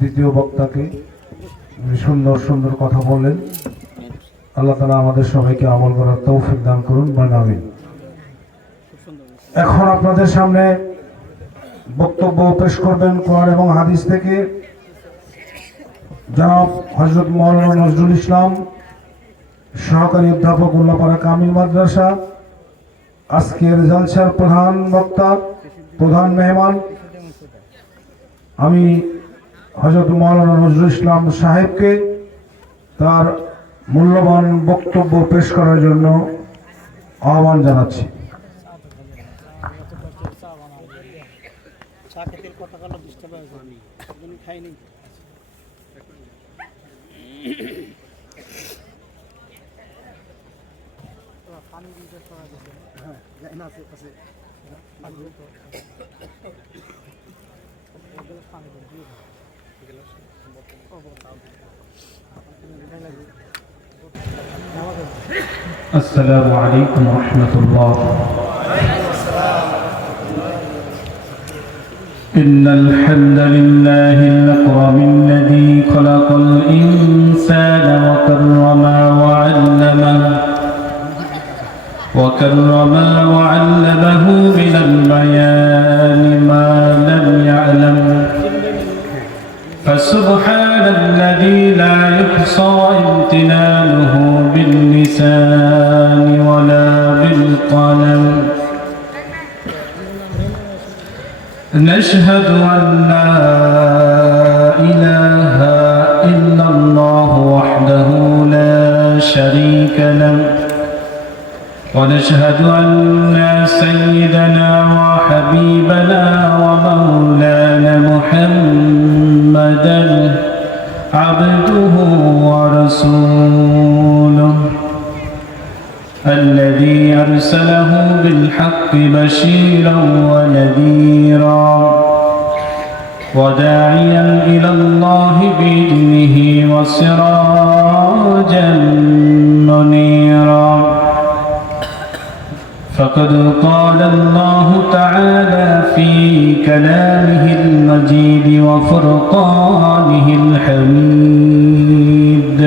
দ্বিতীয় বক্তাকে সুন্দর সুন্দর কথা বললেন। আল্লাহ তাআলা আমাদের সবাইকে আমল করার তৌফিক দান করুন, বলেন আমিন। এখন আপনাদের সামনে বক্তব্য পেশ করবেন কোরআন এবং হাদিস থেকে জনাব হযরত মাওলানা নজরুল ইসলাম, সহকারী অধ্যাপক, উল্লাপাড়া কামিল মাদ্রাসা। আজকের জালসার প্রধান বক্তা, প্রধান মেহমান আমি হযরত মাওলানা নজরুল ইসলাম সাহেবকে তার মূল্যবান বক্তব্য পেশ করার জন্য আহ্বান জানাচ্ছি। السلام عليكم ورحمة الله. إن الحمد لله الأكرم الذي خلق الإنسان وعلمه من البيان ما لم يعلم، فسبحان الذي لا يحصى امتنانه باللسان ولا بالقلم. نشهد أن لا إله إلا الله وحده لا شريك له، ونشهد أن سيدنا وحبيبنا ومولانا محمدا عبده ورسوله الذي أرسله بالحق بشيرا ونذيرا وداعيا إلى الله بإذنه وسراجا منيرا. فقد قال الله تعالى في كلامه المجيد وفرقانه الحميد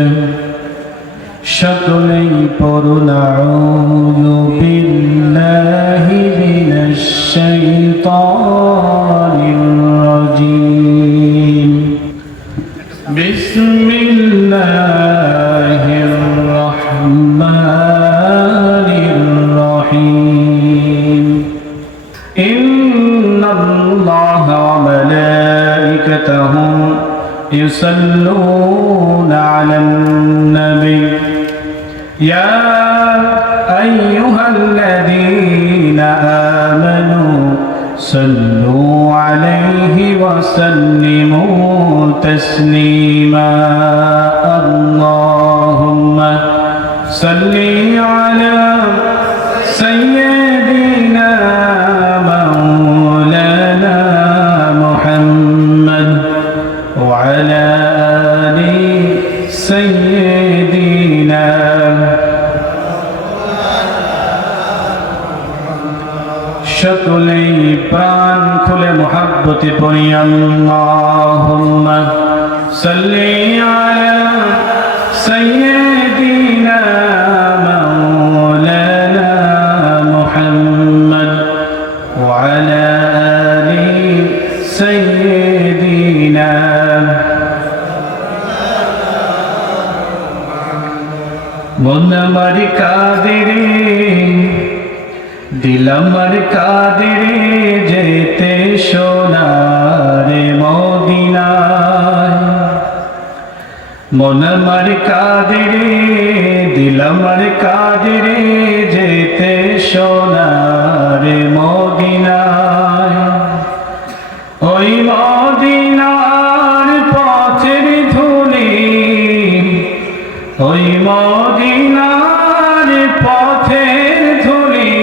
সকলেই পড়ুন আউযু বিল্লাহি মিনাশ শাইতানির রাজীম। বিসমিল্লাহির রাহমানির রাহিম। ইন্নাল্লাহা ওয়া মালাইকাতাহু يصلون على النبي يا أيها الذين آمنوا صلوا عليه وسلموا تسليما. اللهم صل على سيدنا مولانا محمد وعلى آل سيدنا সকলেই প্রাণ খুলে মুহাব্বতে পড়ি আল্লাহুম্মা সাল্লি আলা সাইয়্যিদিনা মাওলানা মুহাম্মদ ওয়া আলা আলি সাইয়্যিদিনা। মন আমার কাঁদে রে, দিল আমার কাঁদে রে, যেতে সোনারে মদিনায়। মন আমার কাঁদে রে, দিল আমার কাঁদে রে, যেতে সোনারে মদিনায়। ওই মদিনার পথের ধুলি, ওই মদিনার পথের ধুলি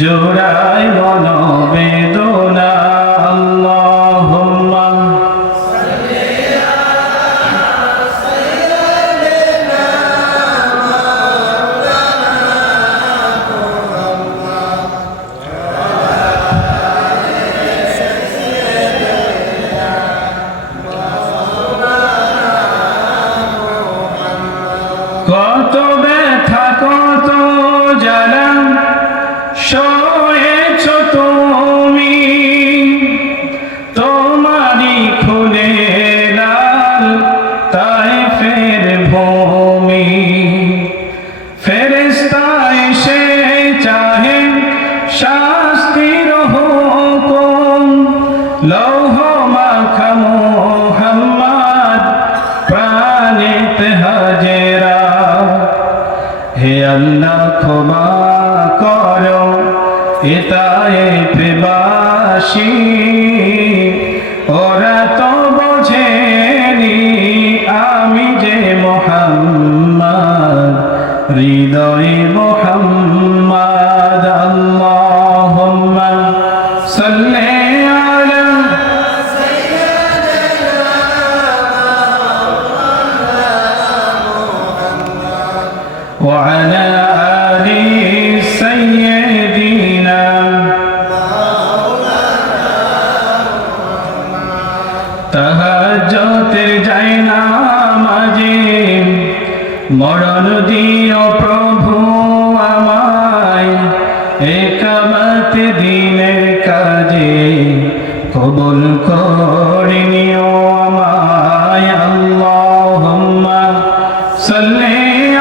জোড়ায় মন বেদনা। আল্লাহুম্মা সাল্লি আলা সাইয়্যিদিনা মাওলানা মুহাম্মদ ওয়া আলা আলি সাইয়্যিদিনা ক্ষমা করো এতায়ে প্রবাসী ওরা তো বোঝেনি আমি যে মুহাম্মদ হৃদয়ে মুহাম্মদ আল্লাহুম্মা সাল্লি আলা وعلى آل سيدنا তাহাজ্জুদের জায়নামাজে মরণ দিও প্রভু আমায় একামত দিনের কাজে কবুল করে নিও আমায় আল্লাহুম্মা সাল্লি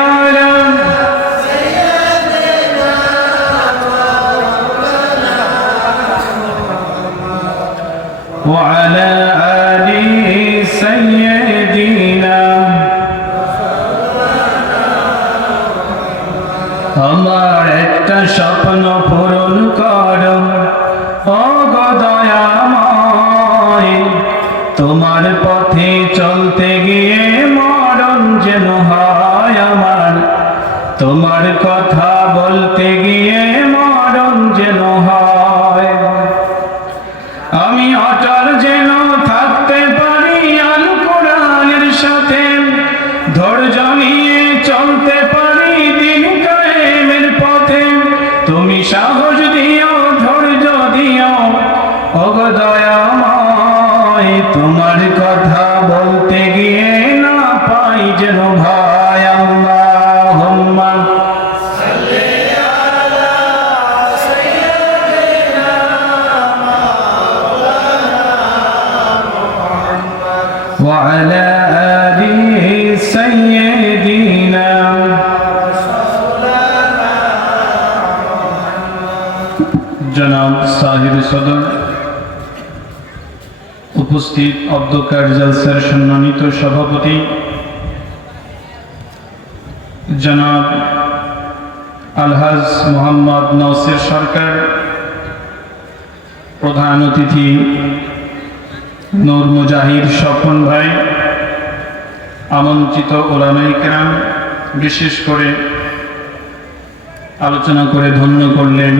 আলা وعلى آل سيدنا আমার একটা স্বপ্ন পূরণ করো ও গো দয়াময় তোমার পথে চলতে গিয়ে মরণ যেন হয় আমার তোমার কথা বলতে গিয়ে মরণ যেন হয় আমি অটল যেন থাকতে পারি আল কোরআনের সাথে ধৈর্য নিয়ে চলতে পারি দিন কায়েমের পথে তুমি সাহস দিও ধৈর্য দিও ওগো দয়াময় তোমার কথা বলতে গিয়ে না পাই যেন ভয় আল্লাহুম্মা وعلى آل سيدنا জনাব সাহির সদর উপস্থিত অধ্যকার জলসার সম্মানিত সভাপতি জনাব আলহাজ মোহাম্মদ নওসির সরকার প্রধান অতিথি নূর মুজাহিদ স্বপন ভাই আমন্ত্রিত ওলামায়ে কেরাম বিশেষ করে আলোচনা করে ধন্য করলেন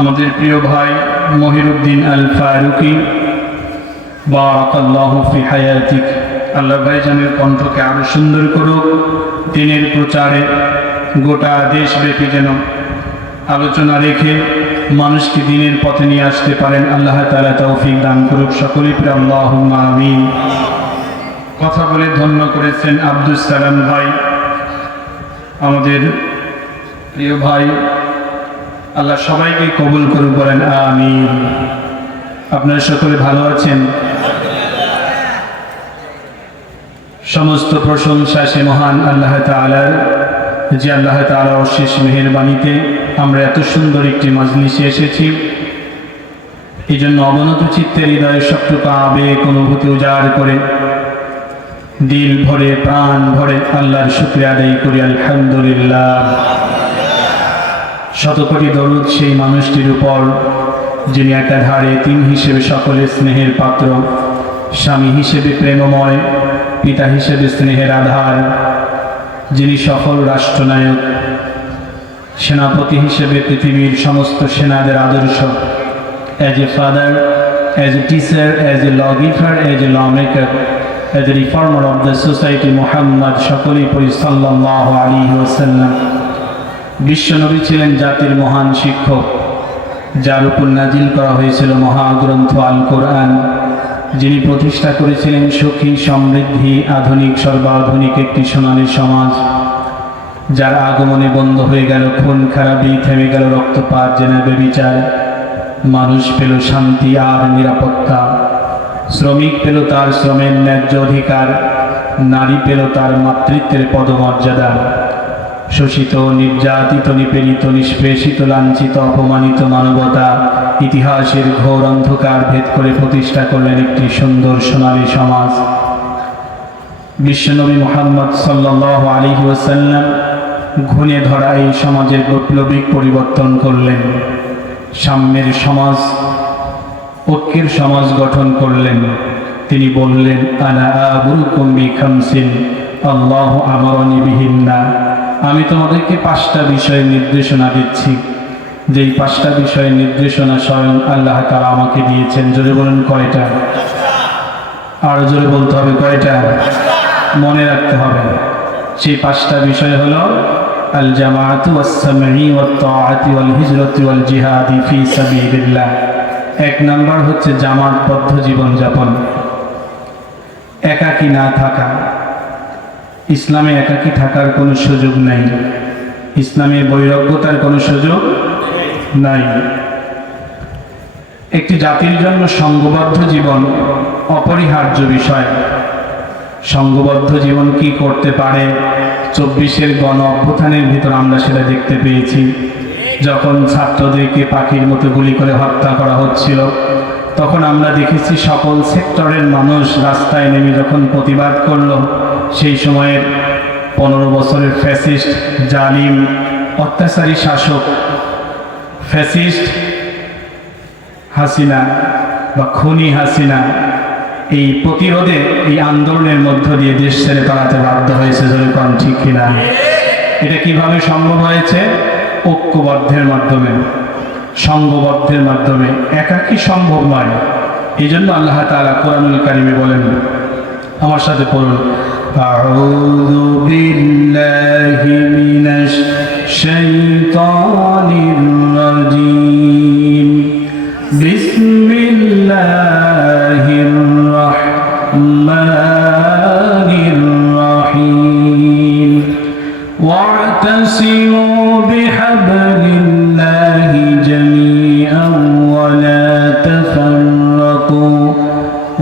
আমাদের প্রিয় ভাই মহিরুদ্দিন আল ফারুকি বারাকাল্লাহু ফি হায়াতিক আল্লাহ ভাইজানের কণ্ঠকে আরো সুন্দর করুক দিনের প্রচারে গোটা দেশব্যাপী যেন আলোচনা রেখে মানুষকে দিনের পথে নিয়ে আসতে পারেন আল্লাহ তাআলা তৌফিক দান করুক সকলেই পড়ে আল্লাহুম্মা আমিন কথা বলে ধন্য করেছেন আব্দুস সালাম ভাই আমাদের প্রিয় ভাই আল্লাহ সবাইকে কবুল করুক বলেন আমিন আপনারা সকলে ভালো আছেন সমস্ত প্রশংসা সে মহান আল্লাহ তাআলার যে আল্লাহ তাআলার অশেষ মেহেরবানিতে আমরা এত সুন্দর একটি মাজলিসে এসেছি এই জন্য অবনত চিত্তে হৃদয়ের সবটুকু আবেগ অনুভূতি উজাড় করে দিল ভরে প্রাণ ভরে আল্লাহর শুকরিয়া আদায় করি আলহামদুলিল্লাহ শতকোটি দরুদ সেই মানুষটির উপর যিনি একাধারে তিন হিসেবে সকলের স্নেহের পাত্র স্বামী হিসেবে প্রেমময় পিতা হিসেবে স্নেহের আধার যিনি সফল রাষ্ট্রনায়ক সেনাপতি হিসেবে পৃথিবীর সমস্ত সেনাদের আদর্শ as a father as a teacher as a law giver as a law maker as a reformer of the society Muhammad সকলেই পড়ি সাল্লাল্লাহু আলাইহি ওয়াসাল্লাম বিশ্বনবী ছিলেন জাতির মহান শিক্ষক যার উপর নাজিল করা হয়েছিল মহাগ্রন্থ আল কোরআন যিনি প্রতিষ্ঠা করেছিলেন সুখী সমৃদ্ধি আধুনিক সর্বাধুনিক একটি সোনালী সমাজ যার আগমনে বন্ধ হয়ে গেল খুন খারাপি থেমে গেল রক্তপাত জেনে বেবিচার মানুষ পেল শান্তি আর নিরাপত্তা শ্রমিক পেল তার শ্রমের ন্যায্য অধিকার নারী পেল তার মাতৃত্বের পদমর্যাদা শোষিত নির্যাতিত নিপীড়িত নিষ্পেষিত লাঞ্ছিত অপমানিত মানবতা ইতিহাসের ঘোর অন্ধকার ভেদ করে প্রতিষ্ঠা করলেন একটি সুন্দর সোনালী সমাজ বিশ্বনবী মুহাম্মদ সাল্লাল্লাহু আলাইহি ওয়াসাল্লাম ঘুণে ধরা এই সমাজের বৈপ্লবিক পরিবর্তন করলেন, সাম্যের সমাজ, ঐক্যের সমাজ গঠন করলেন। তিনি বললেন, আনা আবুরুকুম বিখামসিন আল্লাহু আমারনি বিহিন্না, আমি তোমাদেরকে 5টা বিষয়ের নির্দেশনা দিচ্ছি, যেই 5টা বিষয়ের নির্দেশনা স্বয়ং আল্লাহ তাআলা আমাকে দিয়েছেন। জোরে বলুন কয়টা? আরো জোরে বলতে হবে কয়টা? মনে রাখতে হবে। সেই 5টা বিষয় হলো আল জামাআতু ওয়াস সামঈ ওয়াত তাআতি ওয়াল হিজরাতু ওয়াল জিহাদি ফি সাবিলিল্লাহ। 1 নাম্বার হচ্ছে জামাতবদ্ধ জীবনযাপন, একাকী না থাকা। ইসলামে একাকী থাকার কোনো সুযোগ নাই, ইসলামে বৈরাগ্যতার কোনো সুযোগ নাই। একটি জাতির জন্য সংঘবদ্ধ জীবন অপরিহার্য বিষয়। সংঘবদ্ধ জীবন কি করতে পারে? 24-এর গণ অভ্যুত্থানের ভিতর আমরা সেটা দেখতে পেয়েছি। যখন ছাত্রদেরকে পাখির মতো গুলি করে হত্যা করা হচ্ছিল, তখন আমরা দেখেছি সকল সেক্টরের মানুষ রাস্তায় নেমে যখন প্রতিবাদ করল, সেই সময়ের 15 বছরের ফ্যাসিস্ট, জালিম, অত্যাচারী শাসক ফ্যাসিস্ট হাসিনা বা খুনি হাসিনা এই প্রতিরোধে, এই আন্দোলনের মধ্য দিয়ে দেশ ছেড়ে পালাতে বাধ্য হয়েছে। যদি কোন ঠিক কিনা? এটা কিভাবে সম্ভব হয়েছে? ঐক্যবদ্ধের মাধ্যমে, সংঘবদ্ধের মাধ্যমে। একাকী সম্ভব নয়। এই জন্য আল্লাহ তাআলা কোরআনুল কারিমে বলেন, আমার সাথে পড়ুন, আউযু বিল্লাহি মিনাশ শাইতানির রাজীম, বিসমিল্লাহির রাহমানির রাহিম, ওয়া'তাসিমু বিহাবলিল্লাহি জামিআন ওয়া লা তাফাররাকু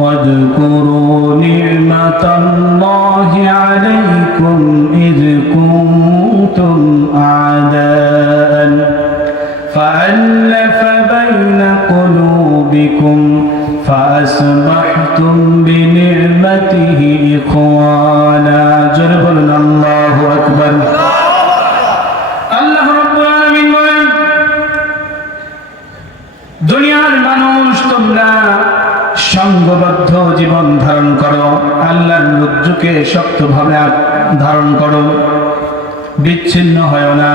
واذكروا نعمة الله عليكم إذ كنتم أعداء فألف بين قلوبكم فأصبحتم بنعمته إخوانا. جرب الله أكبر. الله رب العالمين বলেন, দুনিয়ার মানুষ তোমরা সংঘবদ্ধ জীবন ধারণ করো, আল্লাহর রজ্জুকে শক্তভাবে ধারণ করো, বিচ্ছিন্ন হয় না।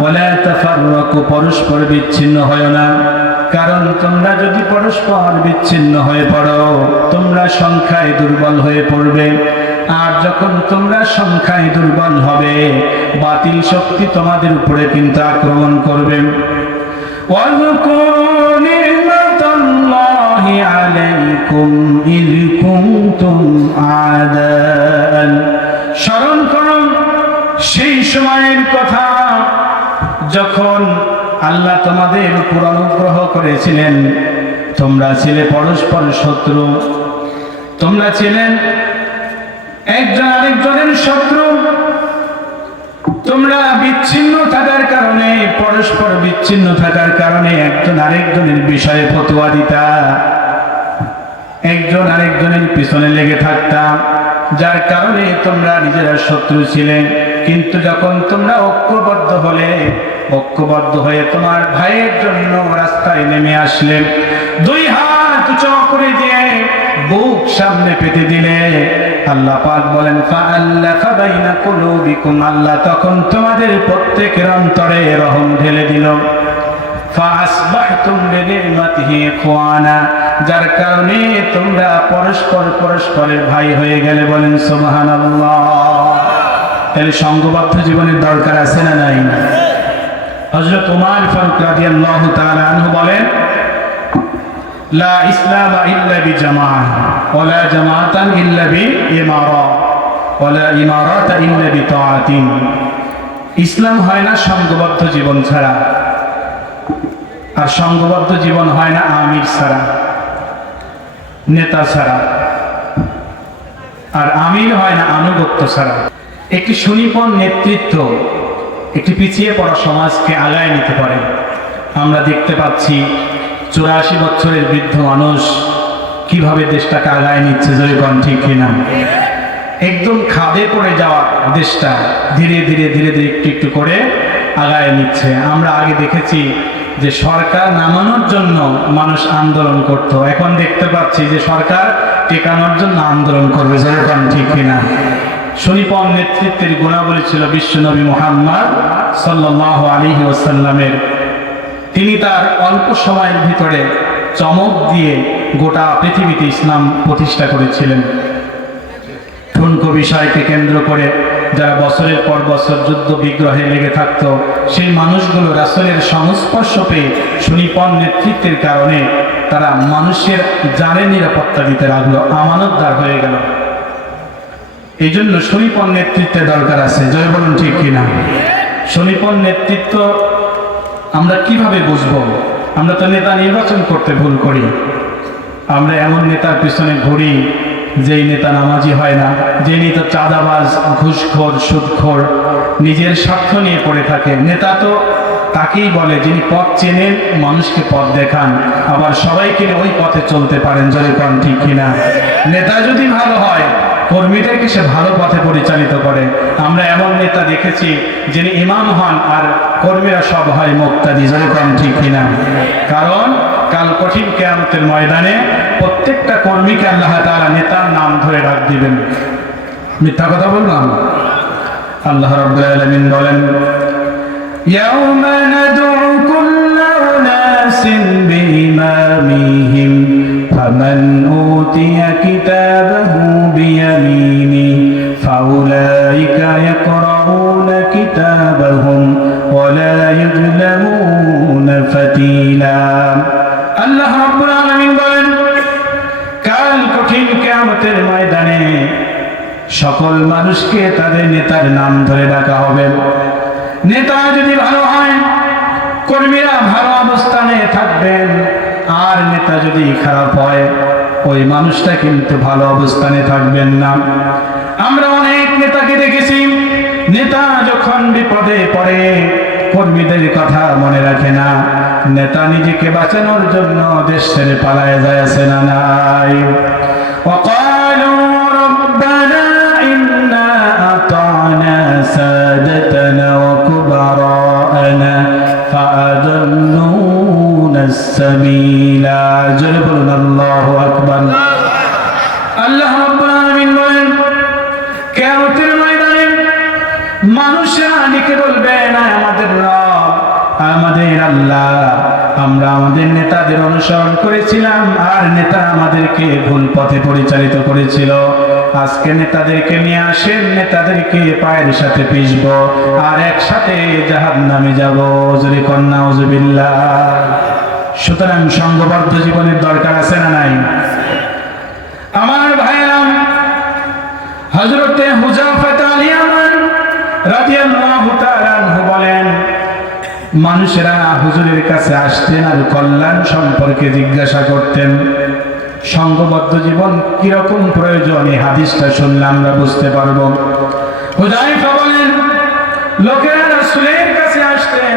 ওয়ালা তাফাররাকু, পরস্পর বিচ্ছিন্ন হয় না। কারণ তোমরা যদি পরস্পর বিচ্ছিন্ন হয়ে পড়ো, তোমরা সংখ্যায় দুর্বল হয়ে পড়বে। আর যখন তোমরা সংখ্যায় দুর্বল হবে, বাতিল শক্তি তোমাদের উপরে কিন্তু আক্রমণ করবে। ওয়াযকুরু নি'মাতাল্লাহি আলাইকুম ইয কুনতুম আ'দাআন, স্মরণ করুন সেই সময়ের কথা যখন আল্লাহ তোমাদের উপর অনুগ্রহ করেছিলেন। তোমরা ছিলে পরস্পর শত্রু, তোমরা ছিলেন একজন আরেকজনের শত্রু। তোমরা বিচ্ছিন্ন থাকার কারণে, পরস্পর বিচ্ছিন্ন থাকার কারণে একজন আরেকজনের বিষয়ে ফতোয়া দিতা, একজন আরেকজনের পিছনে লেগে থাকতাম, যার কারণে তোমরা নিজেরা শত্রু ছিলে। কিন্তু যখন তোমরা ঐক্যবদ্ধ হলে, ঐক্যবদ্ধ হয়ে তোমার ভাইয়ের জন্য রাস্তায় নেমে আসলে, 2 হাত উঁচু করে দিয়ে বুক সামনে পেতে দিলে, আল্লাহ পাক বলেন ফাআল্লাফা বাইনা কুলুবিকুম, আল্লাহ তখন তোমাদের প্রত্যেকের অন্তরে রহম ঢেলে দিল। ফাআসবাহতুম বিনি'মাতিহি ইখওয়ানা, যার কারণে তোমরা পরস্পরের ভাই হয়ে গেলে। বলেন সুবহানাল্লাহ। এর সংঘবদ্ধ জীবনের দরকার আছে না নাই? হযরত ওমর ফারুক রাদিয়াল্লাহু তাআলা আনহু বলেন, লা ইসলামা ইল্লা বিজামাআহ ওয়া লা জামাআতান ইল্লা বিইমারা ওয়া লা ইমারাতা ইল্লা বিতাআতিন। ইসলাম হয় না সংঘবদ্ধ জীবন ছাড়া, আর সংঘবদ্ধ জীবন হয় না আমির ছাড়া, নেতা ছাড়া, আর আমির হয় না আনুগত্য ছাড়া। একটি সুনিপুণ নেতৃত্ব একটি পিছিয়ে পড়া সমাজকে আগায় নিতে পারে। আমরা দেখতে পাচ্ছি 84 বছরের বৃদ্ধ মানুষ কিভাবে দেশটাকে আগায় নিচ্ছে। যদি কোন ঠিক কিনা? একদম খাদে পড়ে যাওয়া দেশটা ধীরে ধীরে ধীরে ধীরে একটু একটু করে আগায় নিচ্ছে। আমরা আগে দেখেছি যে সরকার নামানোর জন্য মানুষ আন্দোলন করত, এখন দেখতে পাচ্ছি যে সরকার টেকানোর জন্য আন্দোলন করবে। যেরকম ঠিক কিনা? সুনিপুণ নেতৃত্বের গুণাবলী ছিল বিশ্বনবী মুহাম্মদ সাল্লাল্লাহু আলাইহি ওয়াসাল্লামের। তিনি তার অল্প সময়ের ভিতরে চমক দিয়ে গোটা পৃথিবীতে ইসলাম প্রতিষ্ঠা করেছিলেন। ঠুনকো বিষয়কে কেন্দ্র করে যারা বছরের পর বছর যুদ্ধ বিগ্রহে লেগে থাকত, সেই মানুষগুলো রাসূলের সংস্পর্শ পেয়ে সুনিপুণ নেতৃত্বের কারণে তারা মানুষের জানের নিরাপত্তা দিতে লাগলো, আমানতদার হয়ে গেল। এই জন্য সুনিপুণ নেতৃত্বের দরকার আছে। জয় বলুন ঠিক কিনা? সুনিপুণ নেতৃত্ব আমরা কিভাবে বুঝবো? আমরা তো নেতা নির্বাচন করতে ভুল করি। আমরা এমন নেতার পিছনে ঘুরি যেই নেতা নামাজি হয় না, যে নেতা চাঁদাবাজ, ঘুষখোর, সুদখোর, নিজের স্বার্থ নিয়ে পড়ে থাকে। নেতা তো তাকেই বলে যিনি পথ চেনেন, মানুষকে পথ দেখান, আবার সবাইকে ওই পথে চলতে পারেন। জয় কোন ঠিক কিনা? নেতা যদি ভালো হয়, কর্মীদেরকে সে ভালো পথে পরিচালিত করে। আমরা এমন নেতা দেখেছি যিনি ইমাম হন আর কর্মীরা সব হয় মুক্তাদি। জয় কোন ঠিক কিনা? কারণ কাল কঠিন কিয়ামতের ময়দানে প্রত্যেকটা কর্মীকে আল্লাহ তাআলা নেতার নাম ধরে ডাক দিবেন। মিথ্যা কথা বললাম? আল্লাহ রাব্বুল আলামিন বলেন, ইয়াউমা নাদউ কুল্লা উনাসিন বিইমামিহিম ফামান উতিয়া কিতাবাহু বিয়ামিনিহি ফাউলাইকা ইয়াকরাউনা কিতাবাহুম ওয়া লা ইউযলামুনা ফাতিলা। আল্লাহ রাব্বুল আলামিন বলেন, কাল কঠিন কিয়ামতের ময়দানে সকল মানুষকে তাদের নেতার নাম ধরে ডাকা হবে। নেতা যদি ভালো হয়, কর্মীরা ভালো অবস্থানে থাকবেন, আর নেতা যদি খারাপ হয়, ওই মানুষটা কিন্তু ভালো অবস্থানে থাকবেন না। আমরা অনেক নেতাকে দেখেছি, নেতা যখন বিপদে পড়ে কর্মীদের কথা মনে রাখে না। নেতা নিজেকে বাঁচানোর জন্য দেশ ছেড়ে পালায় যায়, আছে না নাই? ওয়াকালু রব্বানা ইন্না আতা'না সাদাতানা ওয়া কুবারা'না ফাআদাল্লুনা আস-সাবিলা। জোরে বলুন আল্লাহু আকবার। আল্লাহ রাব্বুল আলামিন বলেন, কিয়ামতের ময়দানে মানুষরা ডেকে বলবেন, আমাদের রব, আমাদের আল্লাহ, আমরা আমাদের নেতাদের অনুসরণ করেছিলাম আর নেতা আমাদেরকে ভুল পথে পরিচালিত করেছিল। আজকে নেতাদেরকে নিয়ে আসেন, নেতাদেরকে পায়ের সাথে পিষবো আর একসাথে জাহান্নামে যাব। যদি কন্যা উজুবিল্লাহ। সুতরাং সংঘবদ্ধ জীবনের দরকার আছে না নাই? আমার ভাইরা, হযরতে হুযাফা আল ইয়ামান রাদিয়াল্লাহু তাআলা আনহু বলেন, মানুষেরা হুজুরের কাছে আসতেন আর কল্যাণ সম্পর্কে জিজ্ঞাসা করতেন। সংঘবদ্ধ জীবন কিরকম প্রয়োজন, এই হাদিসটা শুনলে আমরা বুঝতে পারব। হুযায়ফা বলেন, লোকেরা রাসূলের কাছে আসতেন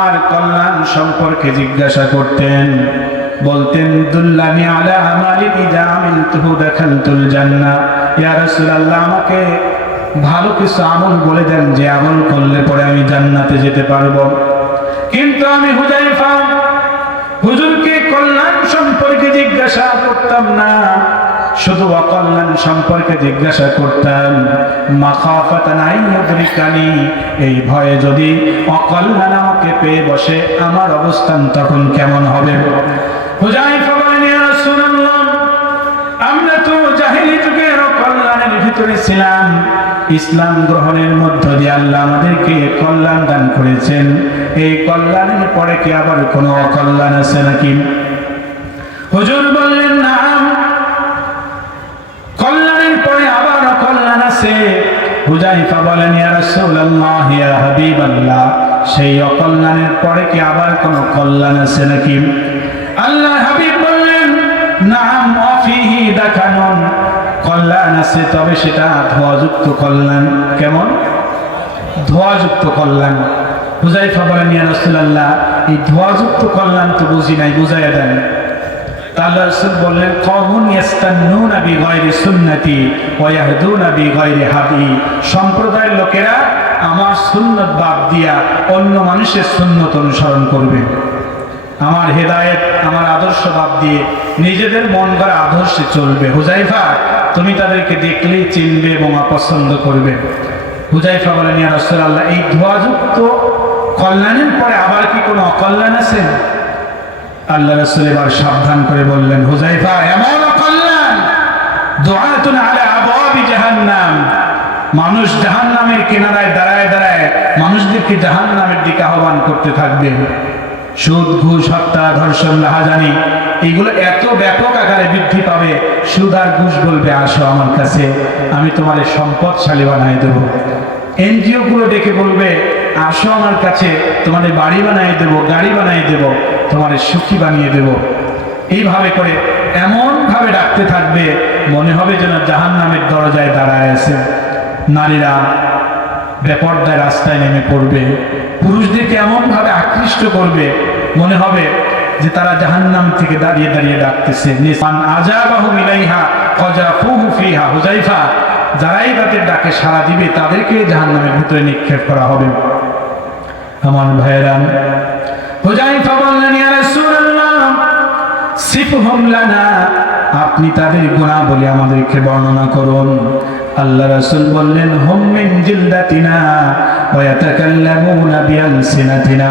আর কল্যাণ সম্পর্কে জিজ্ঞাসা করতেন, বলতেন, দুল্লানি আলা আমালিন ইযা আমিলতুহু দাখালতুল জান্নাহ। ইয়া রাসূলুল্লাহ, আমাকে ভালো কিছু আমল বলে দেন যে আমল করলে পরে আমি জান্নাতে যেতে পারবো। কিন্তু আমি হুযায়ফা হুজুরকে কল্যাণ সম্পর্কে জিজ্ঞাসা করতাম না, শুধু অকল্যাণ সম্পর্কে জিজ্ঞাসা করতাম। মাখাফাতান আন ইউদরিকানি, এই ভয়ে যদি অকল্যাণ আমাকে পেয়ে বসে আমার অবস্থান তখন কেমন হবে। হুযায়ফা বলেন, ইয়া রাসূলুল্লাহ, আমরা তো জাহেলি যুগের অকল্যাণের ভিতরে ছিলাম, ইসলাম গ্রহণের মধ্য দিয়ে আল্লাহ আমাদেরকে কল্যাণ দান করেছেন। এই কল্যাণের পরে কি আবার কোনো অকল্যাণ আছে নাকি? হুজুর বললেন, না, কল্যাণের পরে আবার অকল্যাণ আছে। হুযায়ফা বলেন, ইয়া রাসূলুল্লাহ, ইয়া হাবিবাল্লাহ, সেই অকল্যাণের পরে কি আবার কোনো কল্যাণ আছে নাকি? আল্লাহ হাবিব বললেন, নাম ওয়া ফীহি দাখানুন, কল্যাণ আছে, তবে সেটা ধোঁয়াযুক্ত কল্যাণ। কেমন? ধোঁয়াযুক্ত কল্যাণ। হুযায়ফা বলেন, ইয়া রাসূলুল্লাহ, এই ধোঁয়াযুক্ত কল্যাণ তো বুঝি নাই, বুঝাইয়া দেন। আল্লাহ রাসূল বললেন কওমুন ইস্তান্নুনা বিগায়রি সুন্নতি ওয়া ইয়াহদুনা বিগায়রি হাদি, সম্প্রদায়ের লোকেরা আমার সুন্নত বাদ দিয়া অন্য মানুষের সুন্নত অনুসরণ করবে, আমার হেদায়েত আমার আদর্শ বাদ দিয়ে নিজেদের মন গড়া আদর্শে চলবে। হুযায়ফা, তুমি তাদেরকে দেখলেই চিনবে এবং অপছন্দ করবে। হুযায়ফা বলেন, ইয়া রাসূলুল্লাহ, এই ধোঁয়াযুক্ত কল্যাণের পরে আবার কি কোনো অকল্যাণ আছে? আল্লাহ রাসূল এবার সাবধান করে বললেন, হুযায়ফা, এমন অকল্যাণ দুআতুন আলা আবওয়াবি জাহান্নাম, মানুষ জাহান্নামের কিনারায় দাঁড়ায় দাঁড়ায় মানুষদেরকে জাহান্নামের দিকে আহ্বান করতে থাকবে। সুদ, ঘুষ, হত্যা, ধর্ষণ, রাহাজানি এগুলো এত ব্যাপক আকারে বৃদ্ধি পাবে, সুদ আর ঘুষ বলবে, আসো আমার কাছে, আমি তোমার সম্পদশালী বানিয়ে দেবো। এনজিও গুলো ডেকে বলবে, আসো আমার কাছে, তোমাদের বাড়ি বানিয়ে দেব, গাড়ি বানিয়ে দেব, তোমার সুখী বানিয়ে দেব। এইভাবে করে এমন ভাবে ডাকতে থাকবে, মনে হবে যেন জাহান্নামের দরজায় দাঁড়ায় আছে। নারীরা বেপরদায় রাস্তায় নেমে পড়বে, পুরুষদেরকে এমন ভাবে আকৃষ্ট করবে, মনে হবে যে তারা জাহান্নাম থেকে দাঁড়িয়ে দাঁড়িয়ে ডাকতেছে। নিসান আজাবাহু ইলাইহা ফাজাফুহু ফিহা, হুযায়ফা, যারাই তাদের ডাকে সাড়া দিবে তাদেরকে জাহান্নামের ভিতরে নিক্ষেপ করা হবে। আমার ভাইয়েরা, হুযায়ফা বললেন, ইয়া রাসূলুল্লাহ সিফহুম লানা, আপনি তাদের গুনাহ আমাদেরকে বর্ণনা করুন। আল্লাহ রাসূল বললেন, হুম মিন জিলদাতিনা ওয়া ইয়াতাকাল্লামুনা বিআলসিনাতিনা,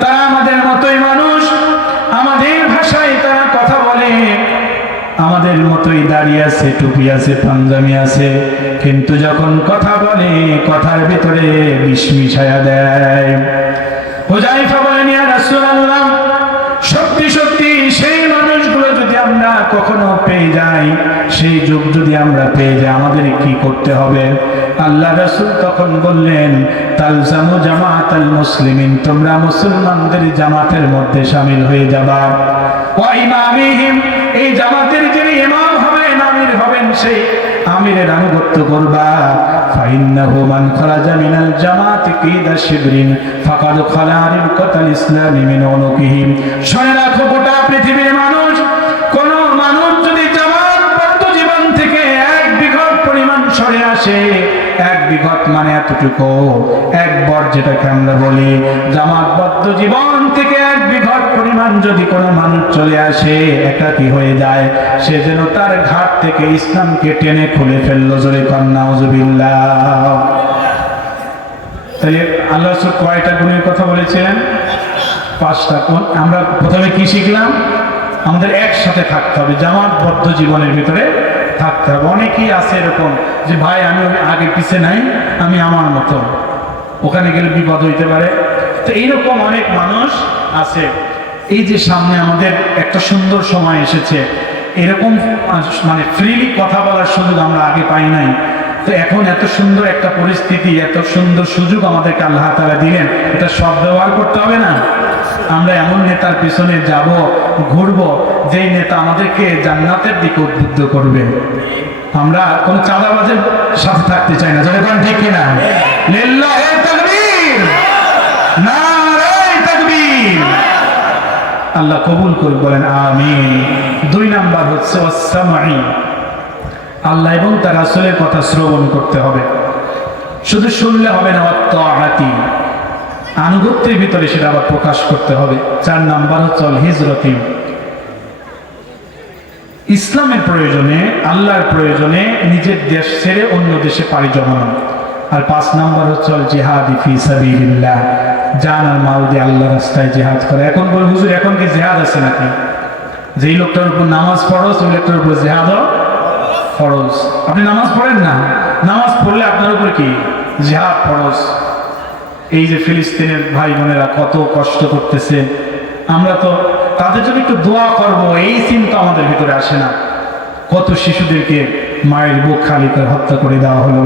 তারা আমাদের মতোই মানুষ, আমাদের ভাষায় তারা কথা বলে, আমাদের মতোই দাড়ি আছে, টুপি আছে, পাঞ্জাবি আছে, কিন্তু যখন কথা বলে কথার ভিতরে বিষ মিশায়া দেয়। হুযায়ফা বলেন, ইয়া রাসূলুল্লাহ, সত্যি সত্যি সেই মানুষগুলো যদি আমরা কখনো পেয়ে যাই, সেই যুগ যদি আমরা পেয়ে যাই, আমাদের কি করতে হবে? আল্লাহ রাসূল তখন বললেন, তালজামু জামাআতাল মুসলিমিন, তোমরা মুসলমানদের জামাতের মধ্যে শামিল হয়ে যাবা। ওয়া ইমামিহিম, এই জামাতের যিনি ইমাম হবেন, আমির হবেন, সেই আমিরের আনুগত্য করবা। ফাইন্নাহু মান খারাজা মিনাল জামাতি কিদা শিবরিন ফাকাদ খালা রিবকাতাল ইসলামি মিন উনুকিহি। শুনে রাখো গোটা পৃথিবীর মানুষ, কোন মানুষ যদি জামাতবদ্ধ জীবন থেকে 1 বিঘত পরিমাণ সরে আসে, 1 বিঘত মানে এতটুকু, 1 বর যেটাকে আমরা বলি, জামাতবদ্ধ জীবন থেকে 1 বিঘত পরিমাণ যদি কোনো মানুষ চলে আসে, একাকী হয়ে যায়, সে যেন তার ঘাট থেকে ইসলামকে টেনে খুলে ফেললো। জোরে কন্যা নাউযুবিল্লাহ। তাহলে আল্লাহ রাসূল কয়টা গুণের কথা বলেছিলেন? 5টা গুণ। আমরা প্রথমে কি শিখলাম? আমাদের একসাথে থাকতে হবে, জামাতবদ্ধ জীবনের ভিতরে থাকতে হবে। অনেকেই আছে এরকম যে, ভাই আমি আগে পিছে নাই, আমি আমার মতো, ওখানে গেলে বিপদ হইতে পারে। তো এইরকম অনেক মানুষ আছে। এই যে সামনে আমাদের একটা সুন্দর সময় এসেছে, এরকম মানে ফ্রিলি কথা বলার সুযোগ আমরা আগে পাই নাই। তো এখন এত সুন্দর একটা পরিস্থিতি, এত সুন্দর সুযোগ আমাদেরকে আল্লাহ তাআলা দিলেন, এটা সব ব্যবহার করতে হবে না? আমরা এমন নেতার পিছনে যাব, ঘুরবো, যেই নেতা আমাদেরকে জান্নাতের দিকে উদ্বুদ্ধ করবে। আমরা কোন চাঁদাবাজের সাথে থাকতে চাই না। যখন ঠিক কিনা? লিল্লাহি তাকবীর, নারে তাকবীর। আল্লাহ কবুল করুন, বলেন আমিন। 2 নাম্বার হচ্ছে ওয়াসসামাই, আল্লাহ এবং তার রাসূলের কথা শ্রবণ করতে হবে, শুধু শুনলে হবে না। ওয়াত্তাআতি, আনুগত্যের ভিতরে সেটা আবার প্রকাশ করতে হবে। 4 নাম্বার হচ্ছে আল হিজরতি, ইসলামের প্রয়োজনে, আল্লাহর প্রয়োজনে নিজের দেশ ছেড়ে অন্য দেশে পাড়ি জমানো। আর 5 নাম্বার হচ্ছে আল জিহাদি ফি সাবিলিল্লাহ, জান আর মাল দিয়ে আল্লাহর রাস্তায় জিহাদ করে। এখন বলে, হুজুর এখন কি জিহাদ আছে নাকি? যেই লোকটার উপর নামাজ ফরজ, ওই লোকটার উপর জিহাদও ফরজ। আপনি নামাজ পড়েন না, নামাজ পড়লে আপনার উপর কি জিহাদ ফরজ। এই যে ফিলিস্তিনের ভাই বোনেরা কত কষ্ট করতেছে, আমরা তো তাদের জন্য একটু দোয়া করব, এই চিন্তা আমাদের ভিতরে আসে না। কত শিশুদেরকে মায়ের বুক খালি করে হত্যা করে দেওয়া হলো।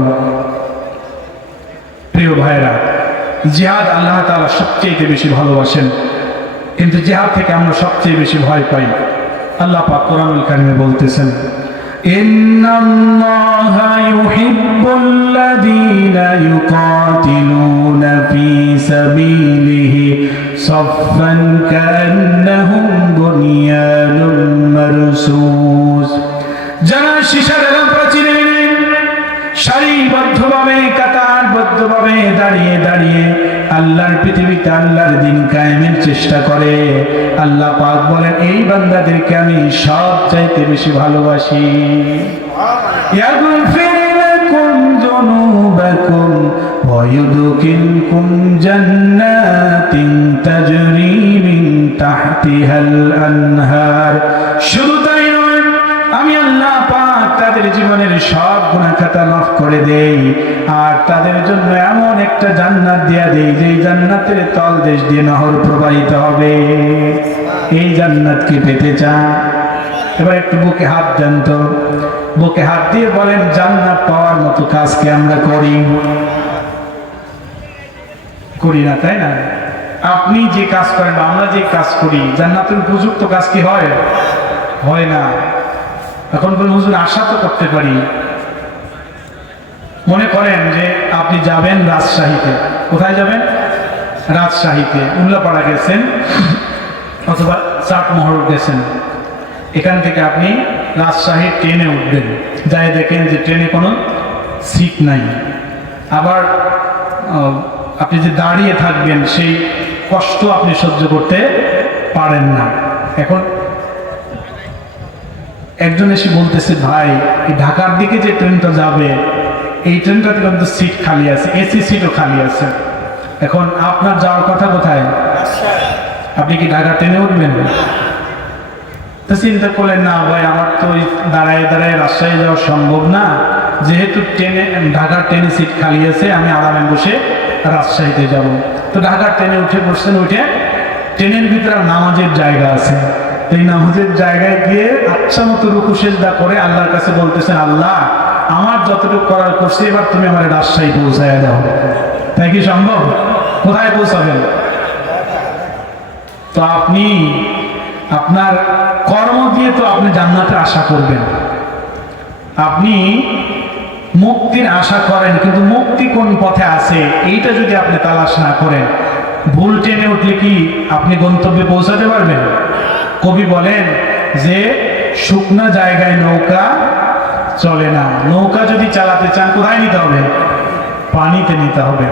প্রিয় ভাইরা, জিহাদ আল্লাহ তাআলা সবচেয়ে বেশি ভালোবাসেন, কিন্তু জিহাদ থেকে আমরা সবচেয়ে বেশি ভয় পাই। আল্লাহ পাক কোরআনুল কারীমে বলতেছেন, ইন্নাল্লাহা ইউহিব্বুল্লাযীনা ইউকাতিলুনা ফী সাবিলিহি সাফফান কান্নাহুম বুনিয়ানুম যারা সীসার এলাকা চিনে নেন, সারিবদ্ধভাবে কাতারবদ্ধভাবে দাঁড়িয়ে দাঁড়িয়ে আল্লাহর পৃথিবীতে আল্লাহর দিন কায়েমের চেষ্টা করে, আল্লাহ পাক বলেন এই বান্দাদেরকে আমি সব চাইতে বেশি ভালোবাসি। ইয়াগফির লাকুম যুনুবাকুম ওয়া ইউদখিলকুম জান্নাতিন তাজরি মিন তাহতিহাল আনহার। শুধু তাই নয়, আমি আল্লাহ পাক তাদের জীবনের সব গুনাহ খাতা মাফ করে দেই, আর তাদের জন্য এমন একটা জান্নাত দিয়া দেই যে জান্নাতের তলদেশ দিয়ে নহর প্রবাহিত হবে। এই জান্নাত কি পেতে চান? এবার একটু বুকে হাত দেন তো, বুকে হাত দিয়ে বলেন জান্নাত পাওয়ার মতো কাজ কি আমরা করি? করি না, তাই না? আপনি যে কাজ করেন, আমরা যে কাজ করি, জান্নাতের উপযুক্ত কাজ কি হয়? হয় না। এখন বলুন হুজুর আশা তো করতে পারি। মনে করেন যে আপনি যাবেন রাজশাহীতে। কোথায় যাবেন? রাজশাহীতে। উল্লাপাড়া গেছেন অথবা চাটমোহর গেছেন। এখান থেকে আপনি রাজশাহীর ট্রেনে উঠবেন, যাই দেখেন যে ট্রেনে কোনো সিট নাই। আবার আপনি যে দাঁড়িয়ে থাকবেন সেই কষ্ট আপনি সহ্য করতে পারেন না। এখন একজন এসে বলতেছে, ভাই এই ঢাকার দিকে যে ট্রেনটা যাবে এই ট্রেনটাতে কিন্তু সিট খালি আছে, এসি সিটও খালি আছে। এখন আপনার যাওয়ার কথা কোথায়? আপনি কি ঢাকা ট্রেনে উঠবেন? তো চিন্তা করলেন না ভাই আমার তো ওই দাঁড়ায় দাঁড়ায় রাজশাহী যাওয়া সম্ভব না, যেহেতু ট্রেনে ঢাকার ট্রেনে সিট খালি আছে আমি আরামে বসে রাজশাহীতে যাব। তো ঢাকার ট্রেনে উঠে বসছেন, উঠে ট্রেনের ভিতরে নামাজের জায়গা আছে। এই নামাজের জায়গায় গিয়ে আচ্ছা মতো রুকু সেজদা করে আল্লাহর কাছে বলতেছেন, আল্লাহ আমার যতটুকু করার করছি এবার তুমি আমার রাজশাহী পৌঁছায় দাও। তাই কি সম্ভব? কোথায় পৌঁছাবেন? তো আপনি আপনার কর্ম দিয়ে তো আপনি জান্নাতের আশা করবেন, আপনি মুক্তির আশা করেন, কিন্তু মুক্তি কোন পথে আছে এইটা যদি আপনি তালাশ না করেন, ভুল ট্রেনে উঠলে কি আপনি গন্তব্যে পৌঁছাতে পারবেন? কবি বলেন যে শুকনা জায়গায় নৌকা চলে না। নৌকা যদি চালাতে চান কোথায় নিতে হবে? পানিতে নিতে হবে।